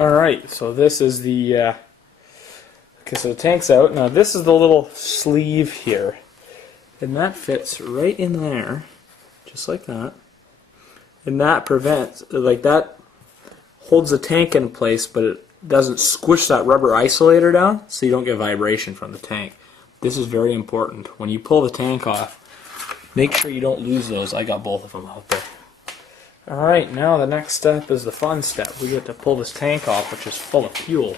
Alright, so this is the, okay, so the tank's out. Now this is the little sleeve here. And that fits right in there, just like that. And that prevents, like that holds the tank in place, but it doesn't squish that rubber isolator down, so you don't get vibration from the tank. This is very important. When you pull the tank off, make sure you don't lose those. I got both of them out there. Alright, now the next step is the fun step. We get to pull this tank off, which is full of fuel.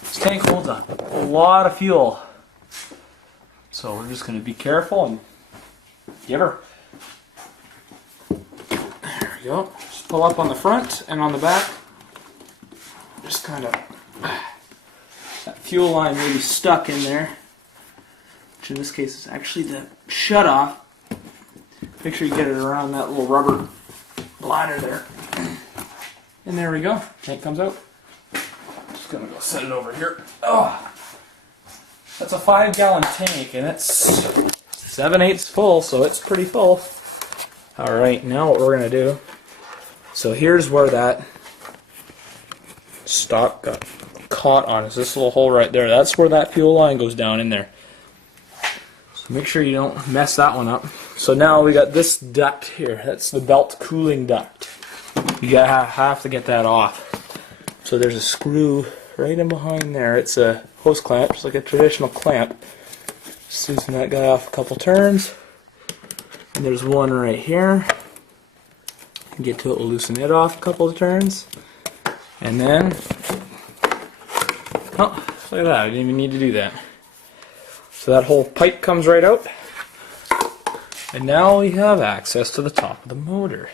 This tank holds a lot of fuel. So we're just going to be careful and give her. There we go. Just pull up on the front and on the back. Just kind of, that fuel line may be stuck in there, which in this case is actually the shut-off. Make sure you get it around that little rubber bladder there. And there we go. Tank comes out. Just going to go set it over here. Oh, that's a 5-gallon tank, and it's 7/8 full, so it's pretty full. Alright, now what we're going to do, so here's where that stock got caught on. Is this little hole right there. That's where that fuel line goes down in there. So make sure you don't mess that one up. So now we got this duct here. That's the belt cooling duct. You gotta have to get that off. So there's a screw right in behind there. It's a hose clamp, just like a traditional clamp. Just loosen that guy off a couple turns. And there's one right here. Get to it, we'll loosen it off a couple of turns. And then, oh, look at that, I didn't even need to do that. So that whole pipe comes right out. And now we have access to the top of the motor.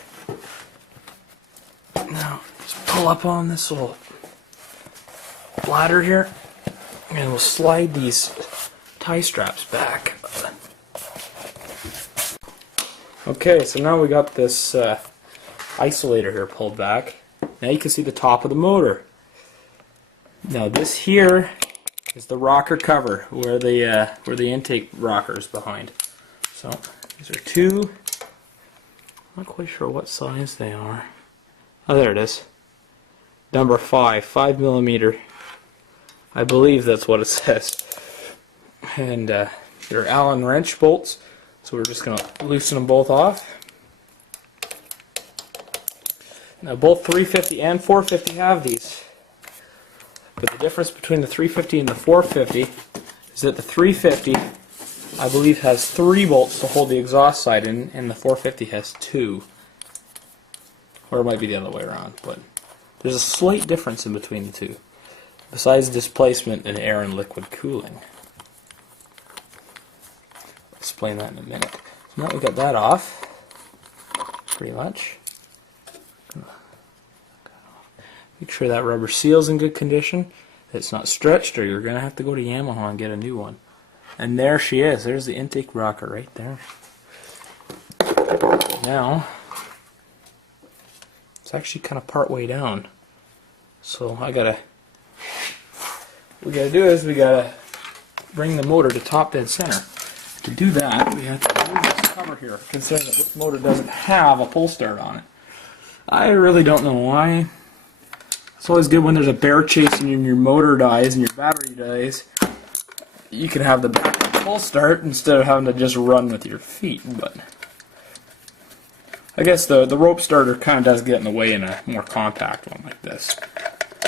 Now, just pull up on this little bladder here, and we'll slide these tie straps back. Okay, so now we got this isolator here pulled back. Now you can see the top of the motor. Now this here is the rocker cover where the intake rocker is behind. So these are two. I'm not quite sure what size they are. Oh, there it is. Number 5 millimeter. I believe that's what it says. And they're Allen wrench bolts. So we're just going to loosen them both off. Now both 350 and 450 have these. But the difference between the 350 and the 450 is that the 350, I believe, has 3 bolts to hold the exhaust side in, and the 450 has 2. Or it might be the other way around, but there's a slight difference in between the two, besides displacement and air and liquid cooling. I'll explain that in a minute. So now we've got that off, pretty much. Make sure that rubber seal's in good condition, that it's not stretched, or you're going to have to go to Yamaha and get a new one. And there she is. There's the intake rocker right there. Now, it's actually kind of part way down. So we gotta do is we gotta bring the motor to top dead center. To do that, we have to remove this cover here, considering that this motor doesn't have a pull start on it. I really don't know why. It's always good when there's a bear chasing you and your motor dies and your battery dies. You can have the full start instead of having to just run with your feet. But I guess the rope starter kind of does get in the way in a more compact one like this.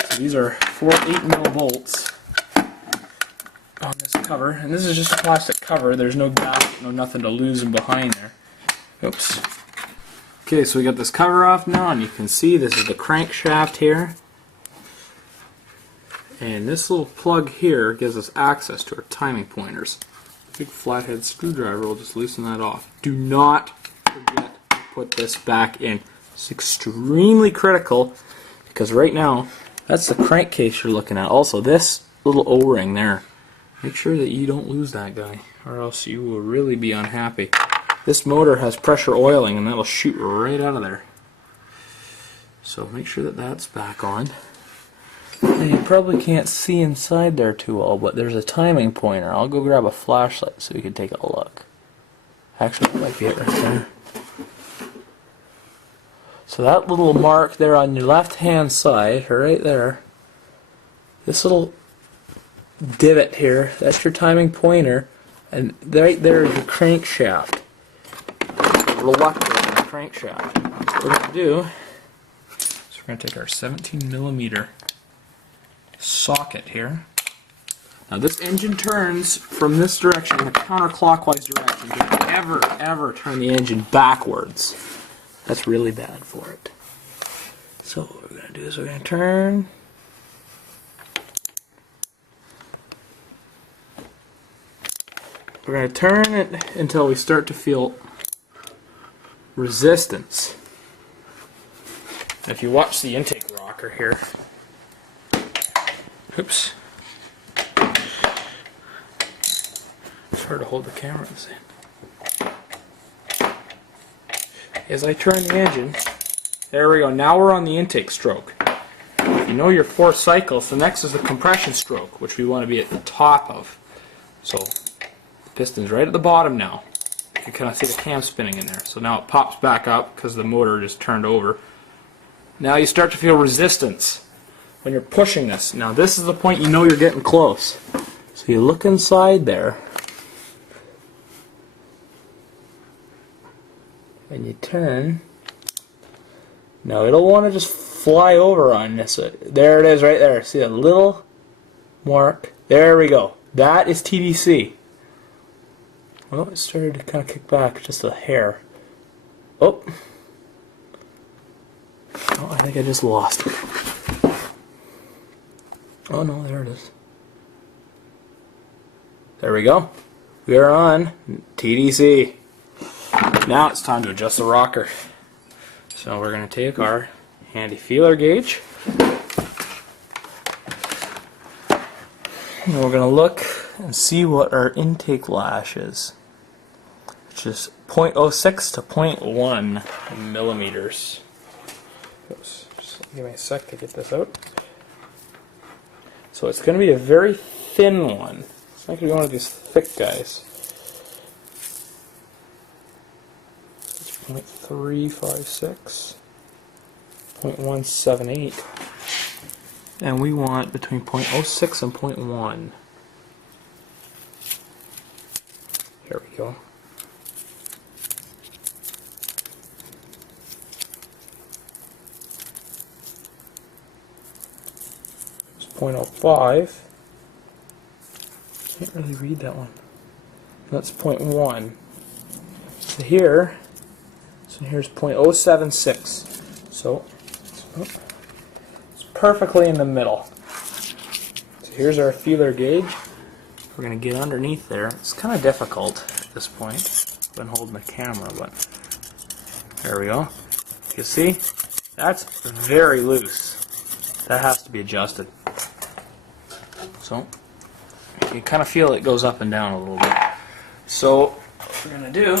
So these are 4 8mm bolts on this cover, and this is just a plastic cover. There's no gasket, no nothing to loosen behind there. Oops. Okay, so we got this cover off now, and you can see this is the crankshaft here. And this little plug here gives us access to our timing pointers. Big flathead screwdriver will just loosen that off. Do not forget to put this back in. It's extremely critical because right now that's the crankcase you're looking at. Also, this little O-ring there, make sure that you don't lose that guy or else you will really be unhappy. This motor has pressure oiling and that'll shoot right out of there. So make sure that that's back on. And you probably can't see inside there too well, but there's a timing pointer. I'll go grab a flashlight so you can take a look. Actually, that might be it right there. So that little mark there on your left hand side, right there, this little divot here, that's your timing pointer, and right there is your crankshaft. Reluctor on the crankshaft. What we're going to do is we're going to take our 17mm socket here. Now this engine turns from this direction in a counterclockwise direction. Don't ever turn the engine backwards. That's really bad for it. So what we're going to do is we're going to turn. We're going to turn it until we start to feel resistance. If you watch the intake rocker here, oops, it's hard to hold the camera at the same. As I turn the engine, there we go. Now we're on the intake stroke. You know your 4 cycles. The next is the compression stroke, which we want to be at the top of. So the piston's right at the bottom now. You can kind of see the cam spinning in there. So now it pops back up because the motor just turned over. Now you start to feel resistance when you're pushing this. Now this is the point you know you're getting close. So you look inside there and you turn. Now it'll want to just fly over on this. There it is right there. See that little mark? There we go. That is TDC. Well, it started to kind of kick back just a hair. Oh, I think I just lost it. Oh no, there it is. There we go. We are on TDC. Now it's time to adjust the rocker. So we're going to take our handy feeler gauge. And we're going to look and see what our intake lash is, which is 0.06 to 0.1 millimeters. Oops, just give me a sec to get this out. So it's going to be a very thin one. It's not going to be one of these thick guys. It's 0.356, 0.178, and we want between 0.06 and 0.1. Here we go. It's 0.05. Can't really read that one. That's 0.1. So here's 0.076. So it's perfectly in the middle. So here's our feeler gauge. We're going to get underneath there. It's kind of difficult at this point. I've been holding the camera, but there we go. You see? That's very loose. That has to be adjusted. So you can kind of feel it goes up and down a little bit. So what we're going to do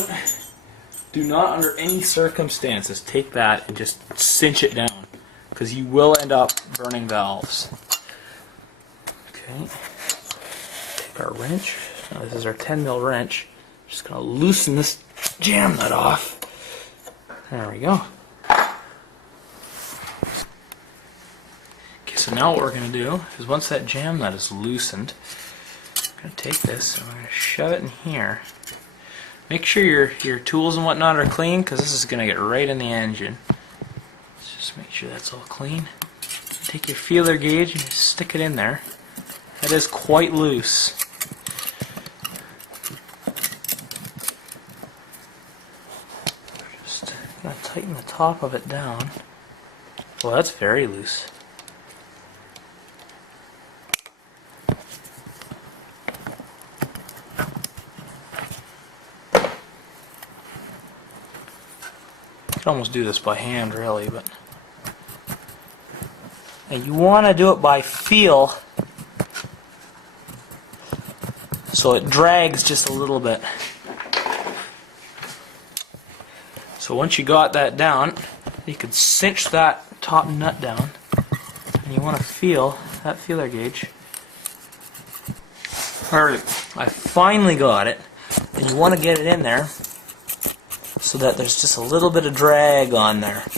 not under any circumstances take that and just cinch it down, because you will end up burning valves. Okay. Take our wrench. Now this is our 10mm wrench. Just going to loosen this jam nut off. There we go. Okay, so now what we're going to do is once that jam nut is loosened, I'm going to take this and we're going to shove it in here. Make sure your tools and whatnot are clean, because this is going to get right in the engine. Let's just make sure that's all clean. Take your feeler gauge and just stick it in there. That is quite loose. Just going to tighten the top of it down. Well, that's very loose. You could almost do this by hand, really, but and you want to do it by feel, so it drags just a little bit. So once you got that down, you can cinch that top nut down, and you want to feel that feeler gauge. Alright, I finally got it, and you want to get it in there so that there's just a little bit of drag on there.